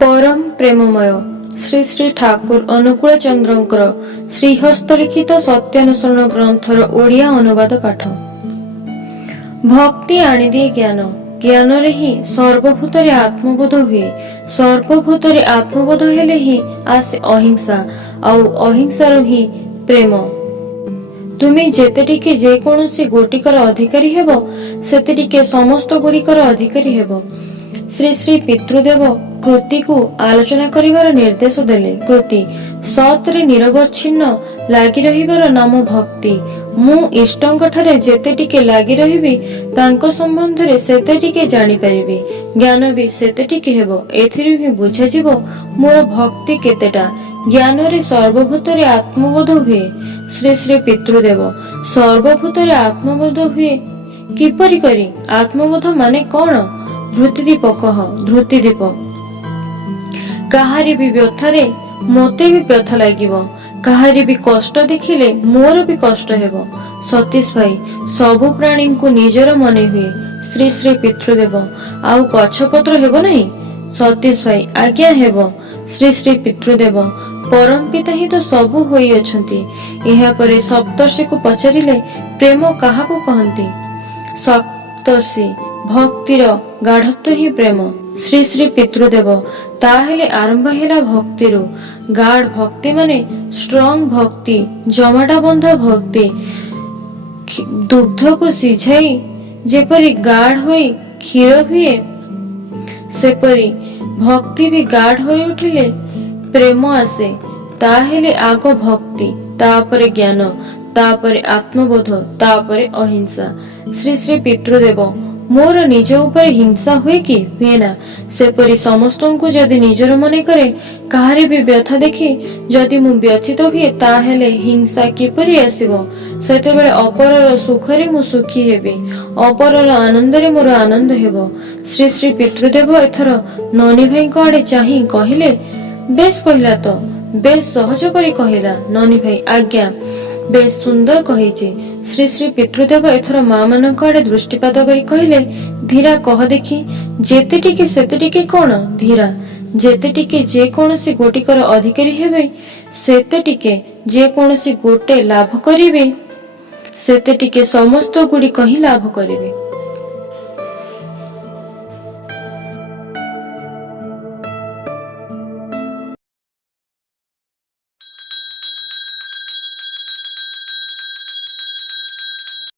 परम प्रेममय श्री श्री ठाकुर अनुकूल चंद्रंकर श्रीहस्तलिखित सत्यानुसरण ग्रंथर ओडिया अनुवाद पाठ। भक्ति आनिदिए ज्ञान, ज्ञान रे ही सर्वभूतरे आत्मबोध हुए, सर्वभूतरे आत्मबोध हेले ही आसे अहिंसा, आउ अहिंसार ही प्रेम। तुमे जेते टिके जे कोनोसी गोटिकर अधिकारी हेबो, सेते टिके समस्त गुड़िकर अधिकारी हेबो। श्री श्री पितृदेव कृति को आलोचना करिवार निर्देश देले। कृति सत्रे निरवच्छिन्न लागि रहिबार नाम भक्ति। मु इष्टंक ठारे जेते टिके लागि रहिबी, तांको संबंध रे सेते टिके जानि परिबी, ज्ञान भी सेते टिके हेबो। एथिरु ही बुझा जिवो मोर भक्ति केतेटा। ज्ञान रे सर्वभूतरे आत्मबोध हुए। श्री श्री पितृदेव सर्वभूतरे आत्मबोध हुए किपरि करी? आत्मबोध माने कोन? धृतिदीप कह। धृतिदीप काहारी भी व्यथारे मोते भी व्यथा लागिबो, काहारी भी कष्ट देखिले मोर भी कष्ट हेबो। सतीश भाई सबु प्राणी को निजर मने हुए। श्री श्री पितृदेव आउ गछपत्र हेबो नहीं? सतीश भाई आज्ञा हेबो। श्री श्री पितृदेव परम पिता ही तो सबु होई अछंती। एहा परे सप्तर्षि को पचारिले प्रेम काहाको कहंती? सप्तर्षि भक्तिर गाढ़त्व ही प्रेम। श्री श्री पितृदेव ताहेले आरंभ हेला भक्तिरु। गाढ़ भक्ति माने स्ट्रॉन्ग भक्ति, जमाटा बंधा भक्ति। दुग्ध को सिझाई जेपरी गाढ़ होई क्षीर हुए, सेपरी भक्ति भी गाढ़ होई उठिले प्रेम आसे। ताहेले आगो भक्ति, तापरे ज्ञान, तापरे आत्मबोध, तापरे अहिंसा। श्री श्री पितृदेव मोर निज ऊपर हिंसा हुए कि हुए ना? सेपरी समस्तों को जदि निजर मने करे, काहारे भी व्यथा देखि जदि मु व्यथित हुए, ताहेले हिंसा किपरि आसीबो? सेतेबेले अपरर सुखरे मु सुखी हेबी, अपरर आनंदरे मोर आनंद हेबो। श्री श्री पितृदेव एथर ननी भाई को आड़े चाहि कहिले, बेस कहिला तो, बेस सहज करी कहिला। ननी भाई आज्ञा, बेस सुंदर कहिछि। श्री श्री पितृदेव एथर मां मानक आड़े दृष्टिपात करी कहिले, धीरा कह देखी, जेते टिके सेते टिके कोन? धीरा जेते टिके जे कोनोसी गोटिकर अधिकारी हेबे, सेते टिके जे कोनोसी गोटे लाभ करिवे, सेते टिके समस्त गुडी कहि लाभ करिवे।